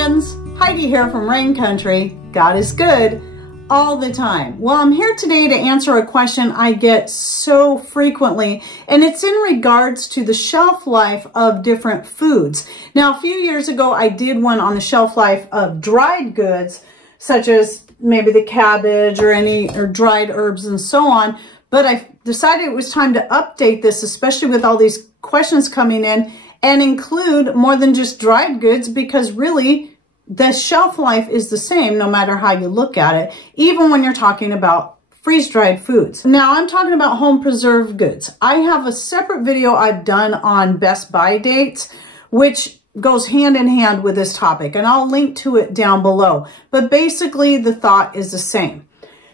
friends, Heidi here from Rain Country. God is good all the time. Well, I'm here today to answer a question I get so frequently, and it's in regards to the shelf life of different foods. Now, a few years ago, I did one on the shelf life of dried goods, such as maybe the cabbage or dried herbs and so on. But I decided it was time to update this, especially with all these questions coming in, and include more than just dried goods, because really the shelf life is the same no matter how you look at it, even when you're talking about freeze-dried foods. Now I'm talking about home preserved goods. I have a separate video I've done on best by dates, which goes hand in hand with this topic, and I'll link to it down below. But basically the thought is the same.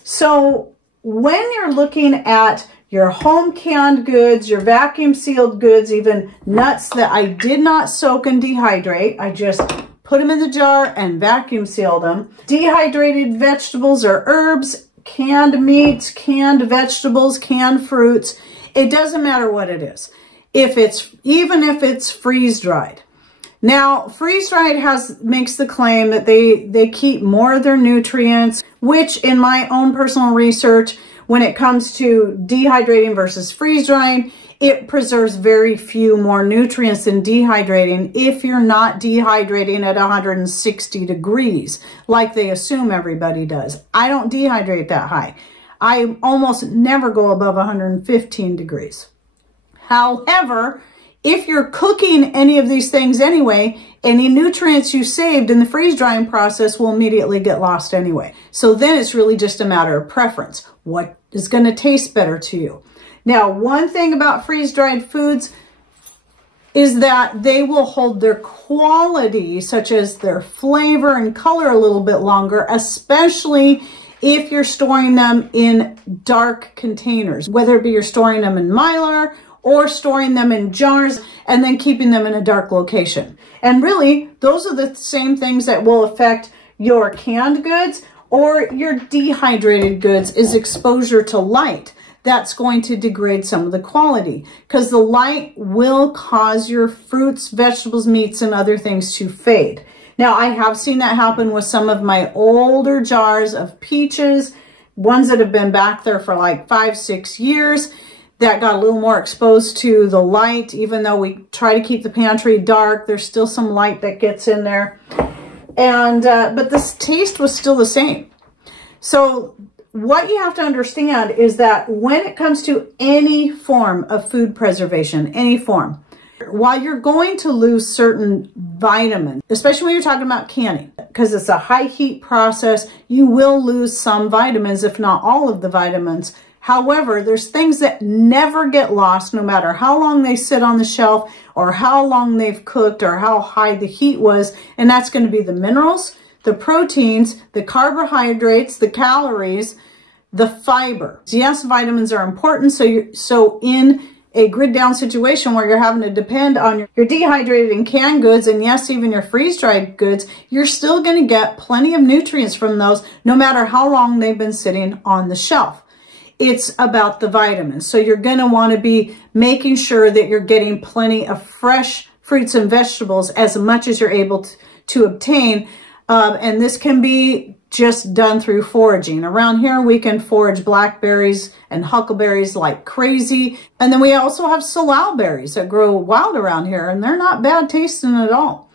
So when you're looking at your home canned goods, your vacuum sealed goods, even nuts that I did not soak and dehydrate, I just put them in the jar and vacuum sealed them. Dehydrated vegetables or herbs, canned meats, canned vegetables, canned fruits. It doesn't matter what it is. Even if it's freeze dried. Now, freeze dried makes the claim that they keep more of their nutrients, which in my own personal research, when it comes to dehydrating versus freeze drying, it preserves very few more nutrients than dehydrating if you're not dehydrating at 160 degrees, like they assume everybody does. I don't dehydrate that high. I almost never go above 115 degrees. However, if you're cooking any of these things anyway, any nutrients you saved in the freeze drying process will immediately get lost anyway. So then it's really just a matter of preference. What is going to taste better to you? Now, one thing about freeze-dried foods is that they will hold their quality, such as their flavor and color, a little bit longer, especially if you're storing them in dark containers, whether it be you're storing them in Mylar or storing them in jars and then keeping them in a dark location. And really, those are the same things that will affect your canned goods or your dehydrated goods, is exposure to light. That's going to degrade some of the quality, because the light will cause your fruits, vegetables, meats, and other things to fade. Now, I have seen that happen with some of my older jars of peaches, ones that have been back there for like 5-6 years, that got a little more exposed to the light. Even though we try to keep the pantry dark, there's still some light that gets in there. And but the taste was still the same. So what you have to understand is that when it comes to any form of food preservation, any form, while you're going to lose certain vitamins, especially when you're talking about canning, because it's a high heat process, you will lose some vitamins, if not all of the vitamins. However, there's things that never get lost, no matter how long they sit on the shelf or how long they've cooked or how high the heat was. And that's going to be the minerals, the proteins, the carbohydrates, the calories, the fiber. Yes, vitamins are important. So in a grid down situation where you're having to depend on your dehydrated and canned goods, and yes, even your freeze-dried goods, you're still going to get plenty of nutrients from those, no matter how long they've been sitting on the shelf. It's about the vitamins. So you're going to want to be making sure that you're getting plenty of fresh fruits and vegetables as much as you're able to obtain. And this can be just done through foraging. Around here, we can forage blackberries and huckleberries like crazy. And then we also have salal berries that grow wild around here, and they're not bad tasting at all.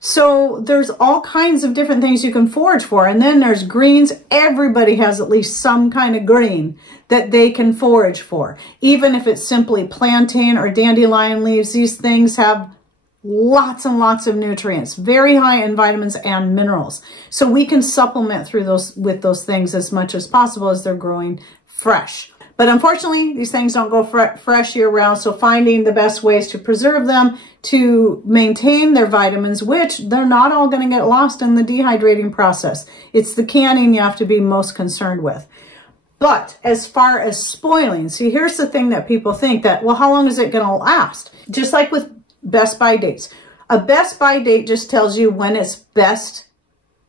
So there's all kinds of different things you can forage for. And then there's greens. Everybody has at least some kind of green that they can forage for. Even if it's simply plantain or dandelion leaves, these things have lots and lots of nutrients, very high in vitamins and minerals. So we can supplement with those things as much as possible as they're growing fresh. But unfortunately, these things don't go fresh year round. So finding the best ways to preserve them, to maintain their vitamins, which they're not all going to get lost in the dehydrating process. It's the canning you have to be most concerned with. But as far as spoiling, see, here's the thing that people think that, well, how long is it going to last? Just like with best by dates. A best by date just tells you when it's best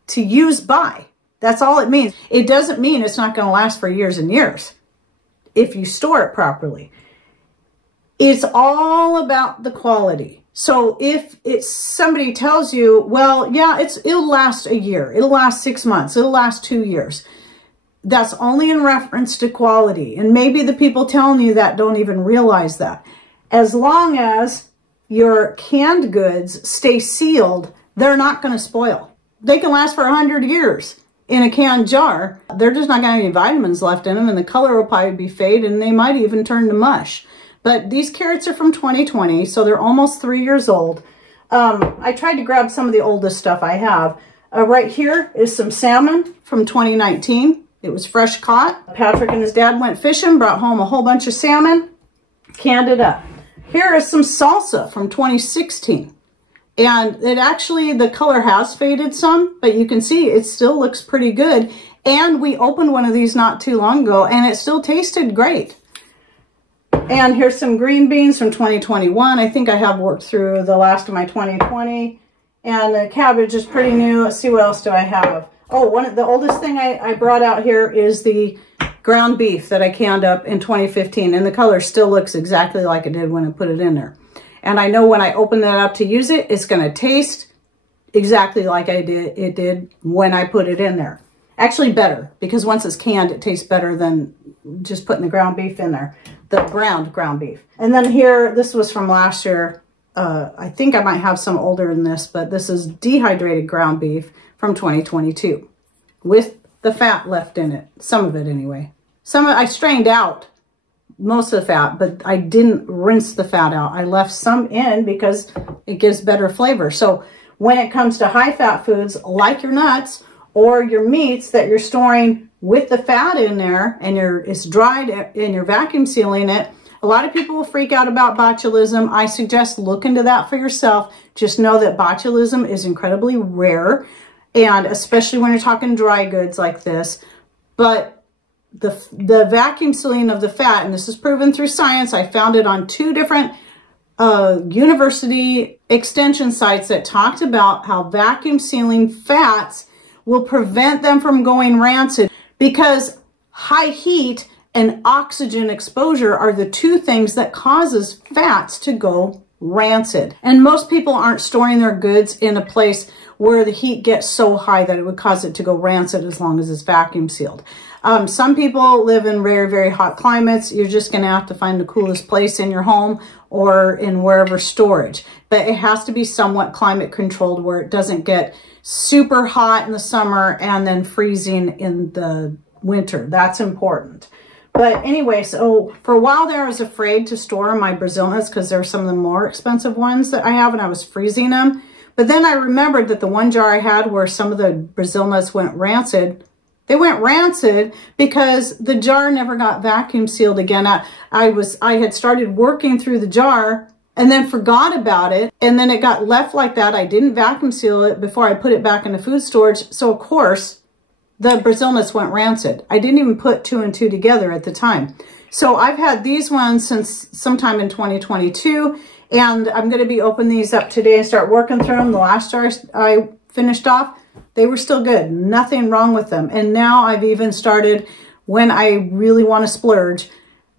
to use by. That's all it means. It doesn't mean it's not going to last for years and years if you store it properly. It's all about the quality. So if it's somebody tells you, well, yeah, it'll last a year, it'll last 6 months, it'll last 2 years. That's only in reference to quality. And maybe the people telling you that don't even realize that. As long as your canned goods stay sealed, they're not going to spoil. They can last for 100 years in a canned jar. They're just not going to have any vitamins left in them, and the color will probably be fade, and they might even turn to mush. But these carrots are from 2020, so they're almost 3 years old. I tried to grab some of the oldest stuff I have. Right here is some salmon from 2019. It was fresh caught. Patrick and his dad went fishing, brought home a whole bunch of salmon, canned it up. Here is some salsa from 2016. And it actually, the color has faded some, but you can see it still looks pretty good. And we opened one of these not too long ago, and it still tasted great. And here's some green beans from 2021. I think I have worked through the last of my 2020. And the cabbage is pretty new. Let's see, what else do I have? Oh, the oldest thing I brought out here is the ground beef that I canned up in 2015. And the color still looks exactly like it did when I put it in there. And I know when I open that up to use it, it's going to taste exactly like it did when I put it in there. Actually better, because once it's canned, it tastes better than just putting the ground beef in there. The ground beef. And then here, this was from last year. I think I might have some older than this, but this is dehydrated ground beef from 2022 with the fat left in it. Some of it anyway. Some of it I strained out, most of the fat, but I didn't rinse the fat out. I left some in because it gives better flavor. So when it comes to high fat foods like your nuts or your meats that you're storing with the fat in there and it's dried and you're vacuum sealing it, a lot of people will freak out about botulism. I suggest look into that for yourself. Just know that botulism is incredibly rare, and especially when you're talking dry goods like this. But the vacuum sealing of the fat, and this is proven through science, I found it on 2 different university extension sites that talked about how vacuum sealing fats will prevent them from going rancid, because high heat and oxygen exposure are the 2 things that causes fats to go rancid. And most people aren't storing their goods in a place where the heat gets so high that it would cause it to go rancid as long as it's vacuum sealed. Some people live in very, very hot climates. You're just going to have to find the coolest place in your home or in wherever storage. But it has to be somewhat climate controlled where it doesn't get super hot in the summer and then freezing in the winter. That's important. But anyway, so for a while there, I was afraid to store my Brazil nuts because they're some of the more expensive ones that I have, and I was freezing them. But then I remembered that the one jar I had where some of the Brazil nuts went rancid, they went rancid because the jar never got vacuum sealed again. I had started working through the jar and then forgot about it, and then it got left like that. I didn't vacuum seal it before I put it back in the food storage, so of course the Brazil nuts went rancid. I didn't even put 2 and 2 together at the time. So I've had these ones since sometime in 2022, and I'm going to be opening these up today and start working through them. The last jar I finished off, they were still good. Nothing wrong with them. And now I've even started, when I really want to splurge,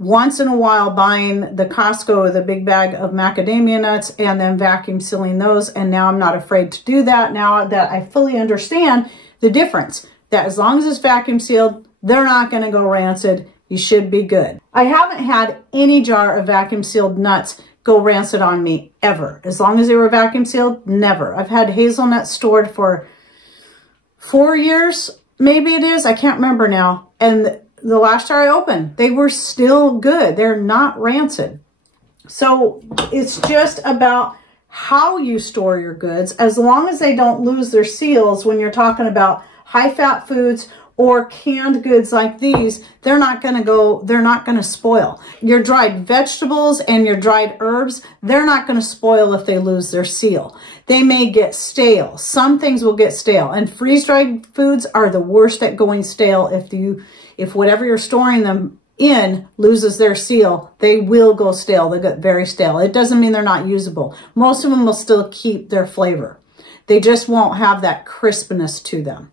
once in a while buying the Costco, the big bag of macadamia nuts, and then vacuum sealing those. And now I'm not afraid to do that now that I fully understand the difference. That as long as it's vacuum sealed, they're not going to go rancid. You should be good. I haven't had any jar of vacuum sealed nuts go rancid on me ever. As long as they were vacuum sealed, never. I've had hazelnuts stored for 4 years, maybe it is. I can't remember now. And the last jar I opened, they were still good. They're not rancid. So it's just about how you store your goods. As long as they don't lose their seals when you're talking about high-fat foods or canned goods like these, they're not going to spoil. Your dried vegetables and your dried herbs, they're not going to spoil if they lose their seal. They may get stale. Some things will get stale, and freeze-dried foods are the worst at going stale. If whatever you're storing them in loses their seal, they will go stale. They get very stale. It doesn't mean they're not usable. Most of them will still keep their flavor. They just won't have that crispness to them.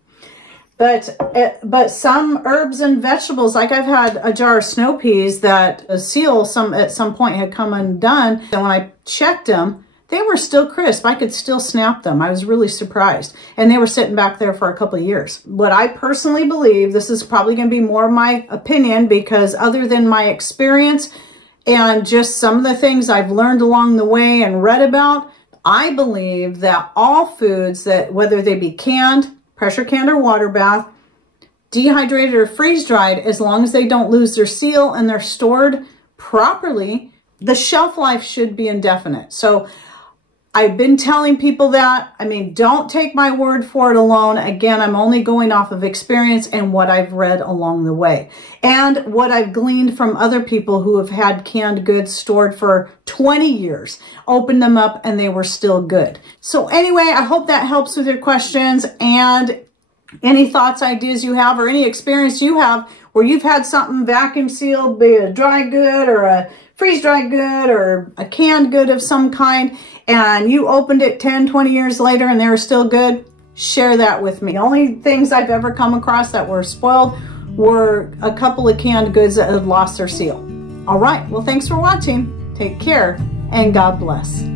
But some herbs and vegetables, like I've had a jar of snow peas that a seal at some point had come undone. And when I checked them, they were still crisp. I could still snap them. I was really surprised. And they were sitting back there for a couple of years. What I personally believe, this is probably going to be more of my opinion, because other than my experience and just some of the things I've learned along the way and read about, I believe that all foods, that whether they be canned, pressure canned or water bath, dehydrated or freeze dried, as long as they don't lose their seal and they're stored properly, the shelf life should be indefinite. So I've been telling people that. I mean, don't take my word for it alone. Again, I'm only going off of experience and what I've read along the way, and what I've gleaned from other people who have had canned goods stored for 20 years, opened them up and they were still good. So anyway, I hope that helps with your questions, and any thoughts, ideas you have, or any experience you have where you've had something vacuum sealed, be a dry good or a freeze-dried good or a canned good of some kind, and you opened it 10, 20 years later and they were still good, share that with me. The only things I've ever come across that were spoiled were a couple of canned goods that had lost their seal. All right, well, thanks for watching. Take care and God bless.